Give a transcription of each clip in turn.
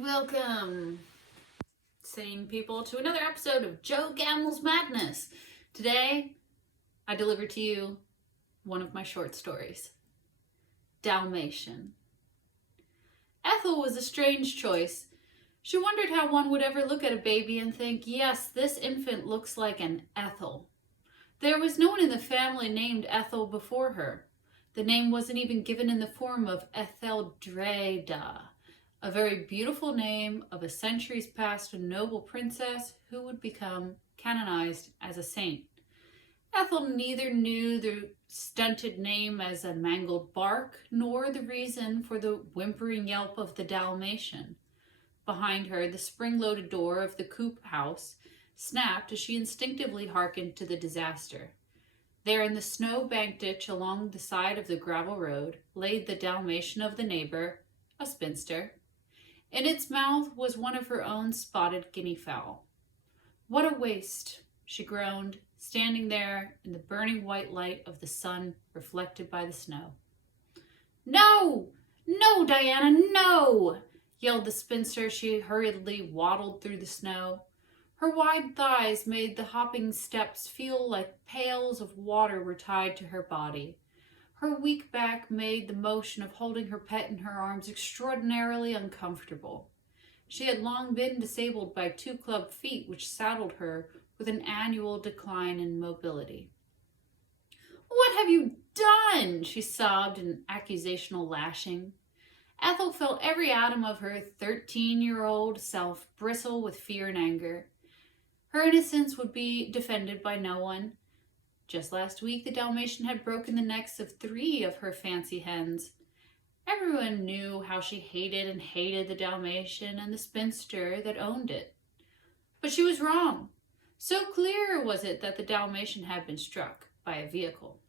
Welcome, sane people, to another episode of Joe Gamel's Madness. Today, I deliver to you one of my short stories, Dalmation. Ethel was a strange choice. She wondered how one would ever look at a baby and think, yes, this infant looks like an Ethel. There was no one in the family named Ethel before her. The name wasn't even given in the form of Etheldreda, a very beautiful name of a centuries past noble princess who would become canonized as a saint. Ethel neither knew the stunted name as a mangled bark, nor the reason for the whimpering yelp of the Dalmatian. Behind her, the spring-loaded door of the coop house snapped as she instinctively hearkened to the disaster. There in the snow-banked ditch along the side of the gravel road lay the Dalmatian of the neighbor, a spinster. In its mouth was one of her own spotted guinea fowl. What a waste, she groaned, standing there in the burning white light of the sun reflected by the snow. No! No, Diana, no! Yelled the spinster as she hurriedly waddled through the snow. Her wide thighs made the hopping steps feel like pails of water were tied to her body. Her weak back made the motion of holding her pet in her arms extraordinarily uncomfortable. She had long been disabled by 2 club feet which saddled her with an annual decline in mobility. "What have you done?" she sobbed in accusational lashing. Ethel felt every atom of her 13-year-old self bristle with fear and anger. Her innocence would be defended by no one. Just last week, the Dalmatian had broken the necks of 3 of her fancy hens. Everyone knew how she hated the Dalmatian and the spinster that owned it. But she was wrong. So clear was it that the Dalmatian had been struck by a vehicle.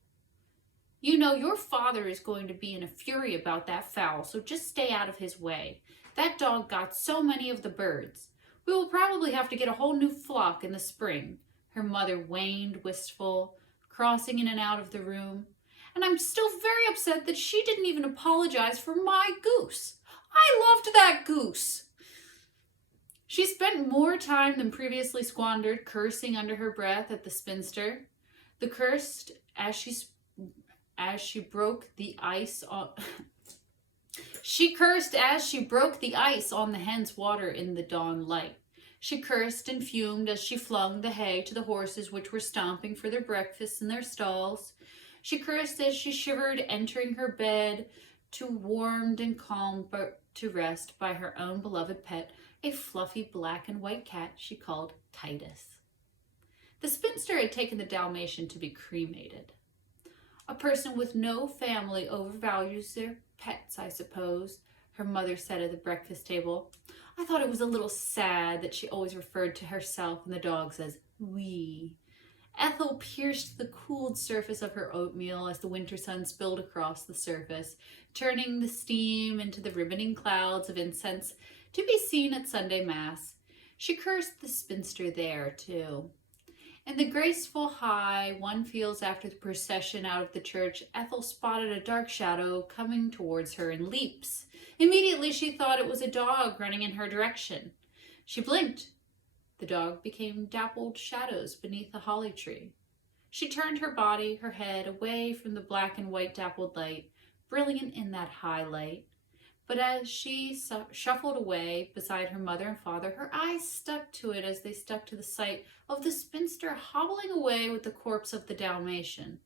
"You know, your father is going to be in a fury about that fowl, so just stay out of his way. That dog got so many of the birds. We will probably have to get a whole new flock in the spring," her mother whined, wistful, crossing in and out of the room. "And I'm still very upset that she didn't even apologize for my goose. I loved that goose." She spent more time than previously squandered cursing under her breath at the spinster. The cursed as she broke the ice on She cursed as she broke the ice on the hen's water in the dawn light. She cursed and fumed as she flung the hay to the horses which were stomping for their breakfasts in their stalls. She cursed as she shivered entering her bed, to warmed and calmed but to rest by her own beloved pet, a fluffy black and white cat she called Titus. The spinster had taken the Dalmatian to be cremated. "A person with no family overvalues their pets, I suppose," her mother said at the breakfast table. "I thought it was a little sad that she always referred to herself and the dogs as we." Ethel pierced the cooled surface of her oatmeal as the winter sun spilled across the surface, turning the steam into the ribboning clouds of incense to be seen at Sunday Mass. She cursed the spinster there, too. In the graceful high one feels after the procession out of the church, Ethel spotted a dark shadow coming towards her in leaps. Immediately she thought it was a dog running in her direction. She blinked. The dog became dappled shadows beneath a holly tree. She turned her body, her head, away from the black and white dappled light, brilliant in that high light. But as she shuffled away beside her mother and father, her eyes stuck to it as they stuck to the sight of the spinster hobbling away with the corpse of the Dalmatian.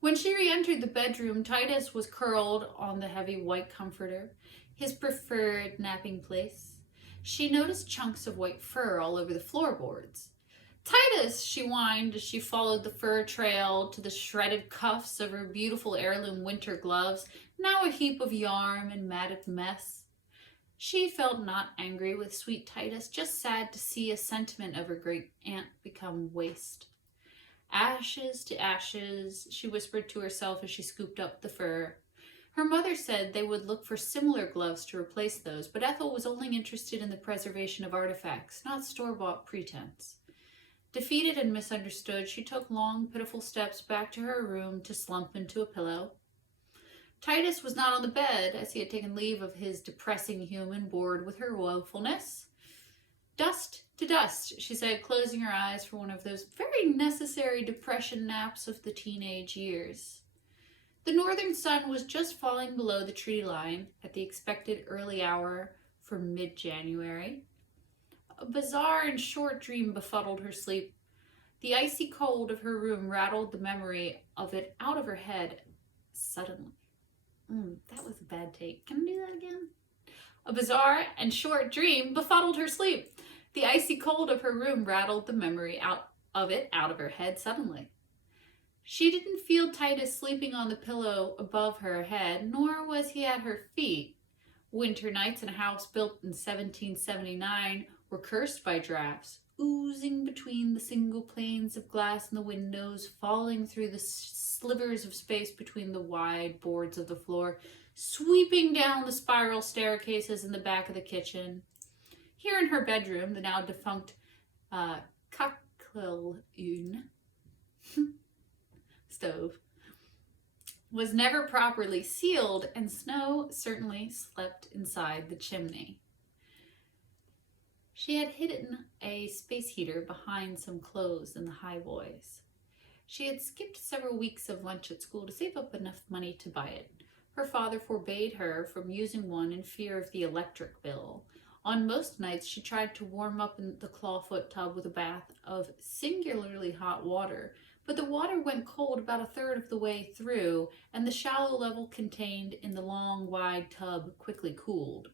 When she re-entered the bedroom, Titus was curled on the heavy white comforter, his preferred napping place. She noticed chunks of white fur all over the floorboards. "Titus," she whined as she followed the fur trail to the shredded cuffs of her beautiful heirloom winter gloves, now a heap of yarn and matted mess. She felt not angry with sweet Titus, just sad to see a sentiment of her great aunt become waste. "Ashes to ashes," she whispered to herself as she scooped up the fur. Her mother said they would look for similar gloves to replace those, but Ethel was only interested in the preservation of artifacts, not store-bought pretense. Defeated and misunderstood, she took long, pitiful steps back to her room to slump into a pillow. Titus was not on the bed, as he had taken leave of his depressing human, bored with her woefulness. Dust to dust, she said, closing her eyes for one of those very necessary depression naps of the teenage years. The northern sun was just falling below the tree line at the expected early hour for mid-January. A bizarre and short dream befuddled her sleep. The icy cold of her room rattled the memory of it out of her head suddenly. That was a bad take. Can I do that again? A bizarre and short dream befuddled her sleep. The icy cold of her room rattled the memory out of her head suddenly. She didn't feel Titus sleeping on the pillow above her head, nor was he at her feet. Winter nights in a house built in 1779 were cursed by drafts, oozing between the single panes of glass in the windows, falling through the slivers of space between the wide boards of the floor, sweeping down the spiral staircases in the back of the kitchen. Here in her bedroom, the now defunct Kakelune stove was never properly sealed, and snow certainly slept inside the chimney. She had hidden a space heater behind some clothes in the highboys. She had skipped several weeks of lunch at school to save up enough money to buy it. Her father forbade her from using one in fear of the electric bill. On most nights, she tried to warm up in the clawfoot tub with a bath of singularly hot water, but the water went cold about a third of the way through, and the shallow level contained in the long, wide tub quickly cooled.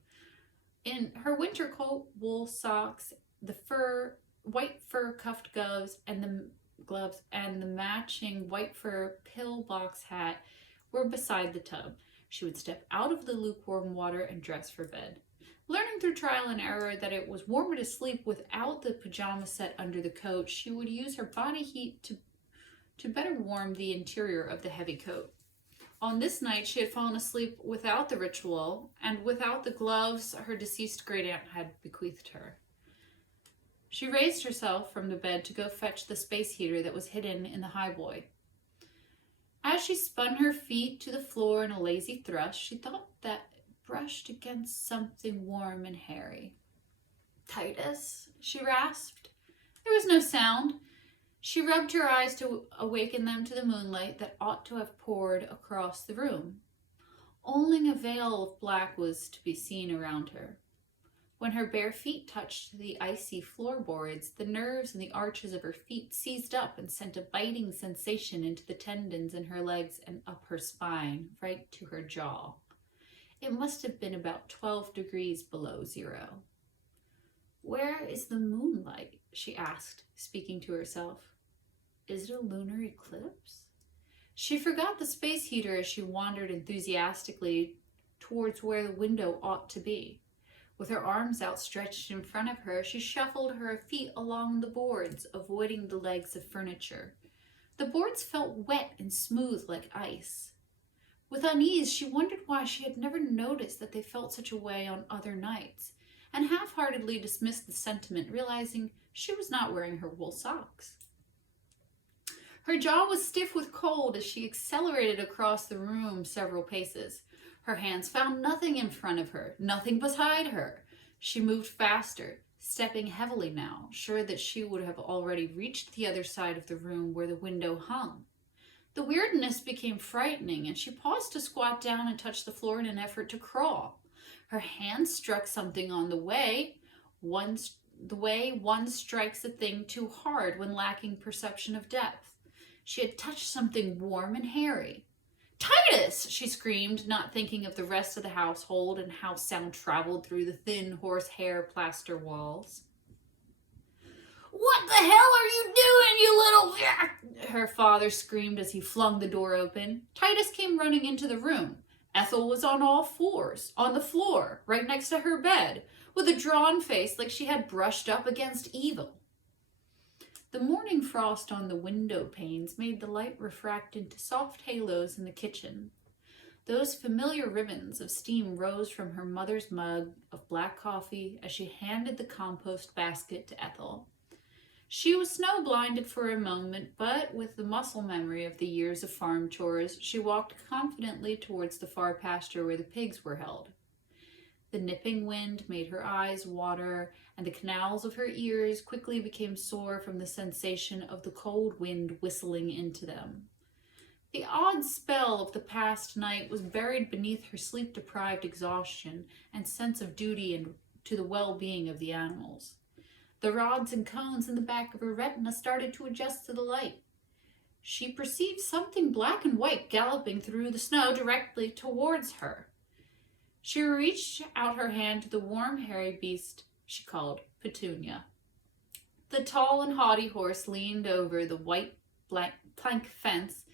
In her winter coat, wool socks, the white fur cuffed gloves, and the matching white fur pillbox hat were beside the tub. She would step out of the lukewarm water and dress for bed. Learning through trial and error that it was warmer to sleep without the pajama set under the coat, she would use her body heat to better warm the interior of the heavy coat. On this night, she had fallen asleep without the ritual and without the gloves her deceased great-aunt had bequeathed her. She raised herself from the bed to go fetch the space heater that was hidden in the highboy. As she spun her feet to the floor in a lazy thrust, she thought that brushed against something warm and hairy. "Titus?" she rasped. There was no sound. She rubbed her eyes to awaken them to the moonlight that ought to have poured across the room. Only a veil of black was to be seen around her. When her bare feet touched the icy floorboards, the nerves in the arches of her feet seized up and sent a biting sensation into the tendons in her legs and up her spine, right to her jaw. It must have been about 12 degrees below zero. "Where is the moonlight?" she asked, speaking to herself. "Is it a lunar eclipse?" She forgot the space heater as she wandered enthusiastically towards where the window ought to be. With her arms outstretched in front of her, she shuffled her feet along the boards, avoiding the legs of furniture. The boards felt wet and smooth like ice. With unease, she wondered why she had never noticed that they felt such a way on other nights, and half-heartedly dismissed the sentiment, realizing she was not wearing her wool socks. Her jaw was stiff with cold as she accelerated across the room several paces. Her hands found nothing in front of her, nothing beside her. She moved faster, stepping heavily now, sure that she would have already reached the other side of the room where the window hung. The weirdness became frightening, and she paused to squat down and touch the floor in an effort to crawl. Her hand struck something on the way one strikes a thing too hard when lacking perception of depth. She had touched something warm and hairy. "Titus!" she screamed, not thinking of the rest of the household and how sound traveled through the thin horsehair plaster walls. "What the hell are you doing, you little..." her father screamed as he flung the door open. Titus came running into the room. Ethel was on all fours, on the floor, right next to her bed, with a drawn face like she had brushed up against evil. The morning frost on the window panes made the light refract into soft halos in the kitchen. Those familiar ribbons of steam rose from her mother's mug of black coffee as she handed the compost basket to Ethel. She was snow-blinded for a moment, but with the muscle memory of the years of farm chores, she walked confidently towards the far pasture where the pigs were held. The nipping wind made her eyes water, and the canals of her ears quickly became sore from the sensation of the cold wind whistling into them. The odd spell of the past night was buried beneath her sleep-deprived exhaustion and sense of duty and to the well-being of the animals. The rods and cones in the back of her retina started to adjust to the light. She perceived something black and white galloping through the snow directly towards her. She reached out her hand to the warm, hairy beast she called Petunia. The tall and haughty horse leaned over the white plank fence,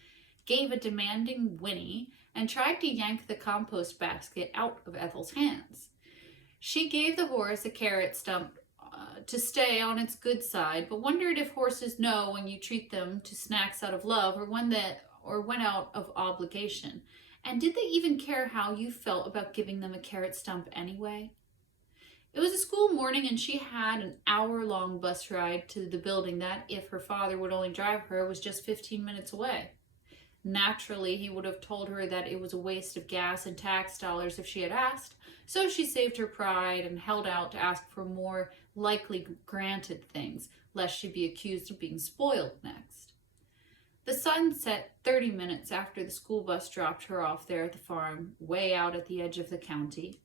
gave a demanding whinny, and tried to yank the compost basket out of Ethel's hands. She gave the horse a carrot stump to stay on its good side, but wondered if horses know when you treat them to snacks out of love or when out of obligation. And did they even care how you felt about giving them a carrot stump anyway? It was a school morning, and she had an hour-long bus ride to the building that, if her father would only drive her, was just 15 minutes away. Naturally, he would have told her that it was a waste of gas and tax dollars if she had asked, so she saved her pride and held out to ask for more likely granted things, lest she be accused of being spoiled next. The sun set 30 minutes after the school bus dropped her off there at the farm, way out at the edge of the county.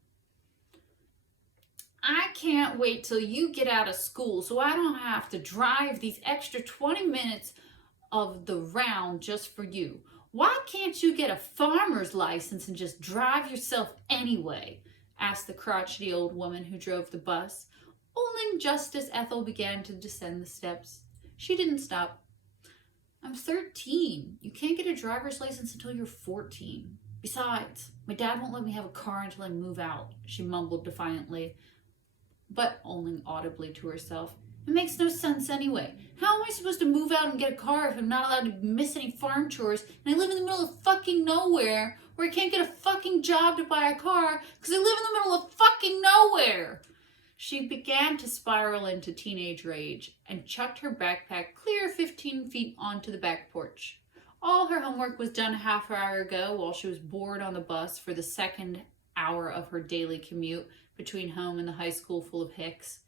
I can't wait till you get out of school so I don't have to drive these extra 20 minutes of the round just for you. Why can't you get a farmer's license and just drive yourself anyway? Asked the crotchety old woman who drove the bus, only just as Ethel began to descend the steps. She didn't stop. I'm 13. You can't get a driver's license until you're 14. Besides, my dad won't let me have a car until I move out, she mumbled defiantly, but only audibly to herself. It makes no sense anyway. How am I supposed to move out and get a car if I'm not allowed to miss any farm chores and I live in the middle of fucking nowhere where I can't get a fucking job to buy a car because I live in the middle of fucking nowhere? She began to spiral into teenage rage and chucked her backpack clear 15 feet onto the back porch. All her homework was done a half hour ago while she was bored on the bus for the second hour of her daily commute between home and the high school full of hicks.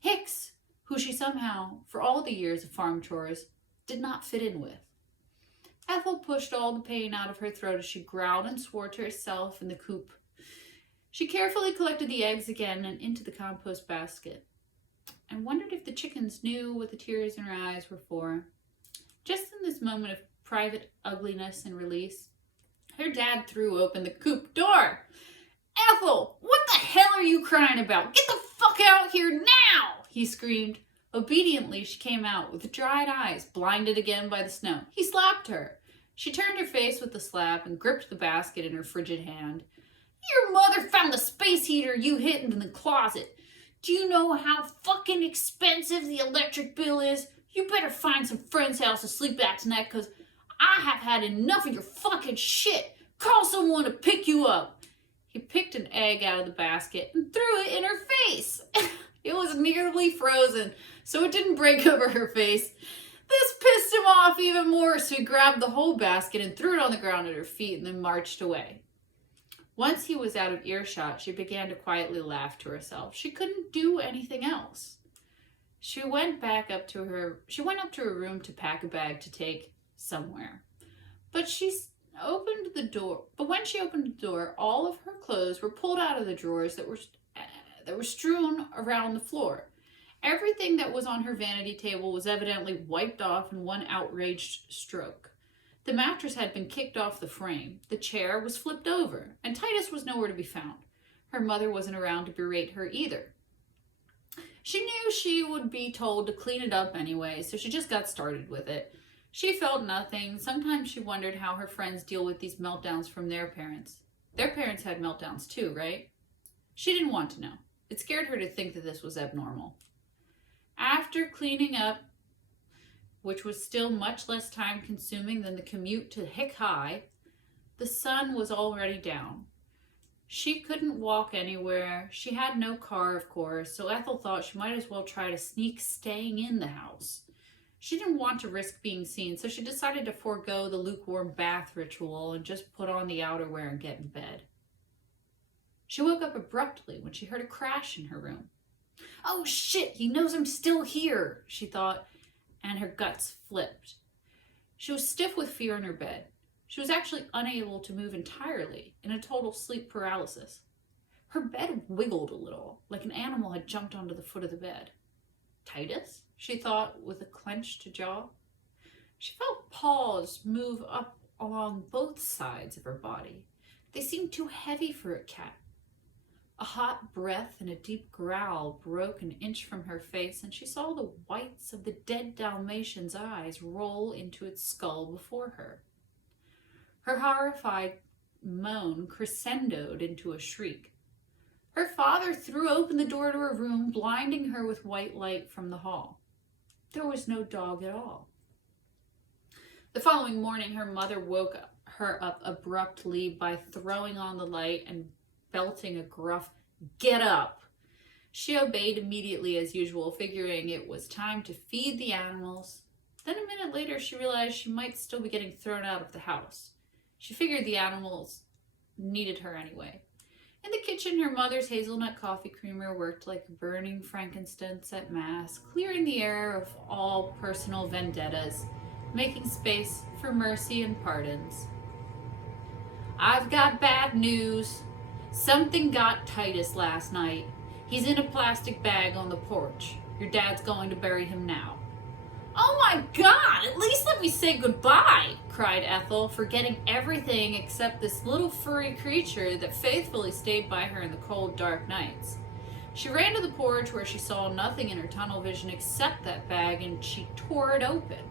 Hicks, who she somehow, for all the years of farm chores, did not fit in with. Ethel pushed all the pain out of her throat as she growled and swore to herself in the coop. She carefully collected the eggs again and into the compost basket, and wondered if the chickens knew what the tears in her eyes were for. Just in this moment of private ugliness and release, her dad threw open the coop door. Ethel, what the hell are you crying about? Get the fuck out here now! He screamed. Obediently, she came out with dried eyes, blinded again by the snow. He slapped her. She turned her face with the slap and gripped the basket in her frigid hand. Your mother found the space heater you hid in the closet. Do you know how fucking expensive the electric bill is? You better find some friend's house to sleep at tonight, because I have had enough of your fucking shit. Call someone to pick you up. He picked an egg out of the basket and threw it in her face. It was nearly frozen, so it didn't break over her face. This pissed him off even more, so he grabbed the whole basket and threw it on the ground at her feet and then marched away. Once he was out of earshot, she began to quietly laugh to herself. She couldn't do anything else. She went up to her room to pack a bag to take somewhere. But when she opened the door, all of her clothes were pulled out of the drawers that were strewn around the floor. Everything that was on her vanity table was evidently wiped off in one outraged stroke. The mattress had been kicked off the frame. The chair was flipped over, and Titus was nowhere to be found. Her mother wasn't around to berate her either. She knew she would be told to clean it up anyway, so she just got started with it. She felt nothing. Sometimes she wondered how her friends deal with these meltdowns from their parents. Their parents had meltdowns too, right? She didn't want to know. It scared her to think that this was abnormal. After cleaning up, which was still much less time-consuming than the commute to Hick High, the sun was already down. She couldn't walk anywhere. She had no car, of course, so Ethel thought she might as well try to sneak staying in the house. She didn't want to risk being seen, so she decided to forego the lukewarm bath ritual and just put on the outerwear and get in bed. She woke up abruptly when she heard a crash in her room. "Oh shit, he knows I'm still here," she thought, and her guts flipped. She was stiff with fear in her bed. She was actually unable to move entirely, in a total sleep paralysis. Her bed wiggled a little, like an animal had jumped onto the foot of the bed. Titus? She thought with a clenched jaw. She felt paws move up along both sides of her body. They seemed too heavy for a cat. A hot breath and a deep growl broke an inch from her face, and she saw the whites of the dead Dalmatian's eyes roll into its skull before her. Her horrified moan crescendoed into a shriek. Her father threw open the door to her room, blinding her with white light from the hall. There was no dog at all. The following morning, her mother woke her up abruptly by throwing on the light and belting a gruff, "Get up!" She obeyed immediately as usual, figuring it was time to feed the animals. Then a minute later, she realized she might still be getting thrown out of the house. She figured the animals needed her anyway. In the kitchen, her mother's hazelnut coffee creamer worked like a burning frankincense at mass, clearing the air of all personal vendettas, making space for mercy and pardons. "I've got bad news. Something got Titus last night. He's in a plastic bag on the porch. Your dad's going to bury him now." "Oh my God, at least let me say goodbye," cried Ethel, forgetting everything except this little furry creature that faithfully stayed by her in the cold, dark nights. She ran to the porch where she saw nothing in her tunnel vision except that bag, and she tore it open.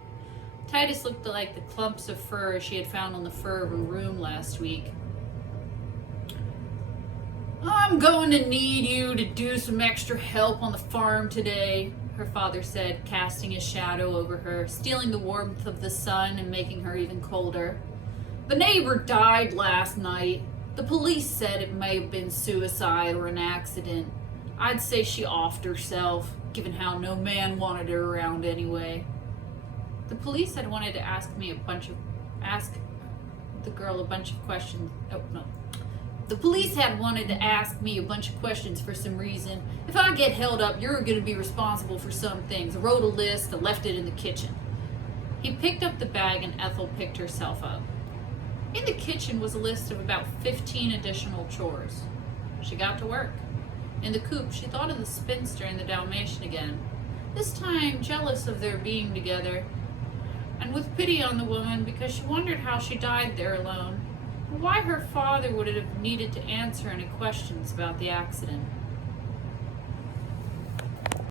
Titus looked like the clumps of fur she had found on the floor of her room last week. "I'm going to need you to do some extra help on the farm today," her father said, casting his shadow over her, stealing the warmth of the sun and making her even colder. "The neighbor died last night. The police said it may have been suicide or an accident. I'd say she offed herself, given how no man wanted her around anyway." The police had wanted to ask the girl a bunch of questions. Oh, no. "The police had wanted to ask me a bunch of questions for some reason. If I get held up, you're going to be responsible for some things. I wrote a list. I left it in the kitchen." He picked up the bag and Ethel picked herself up. In the kitchen was a list of about 15 additional chores. She got to work. In the coop, she thought of the spinster and the Dalmatian again, this time jealous of their being together, and with pity on the woman because she wondered how she died there alone, and why her father would have needed to answer any questions about the accident.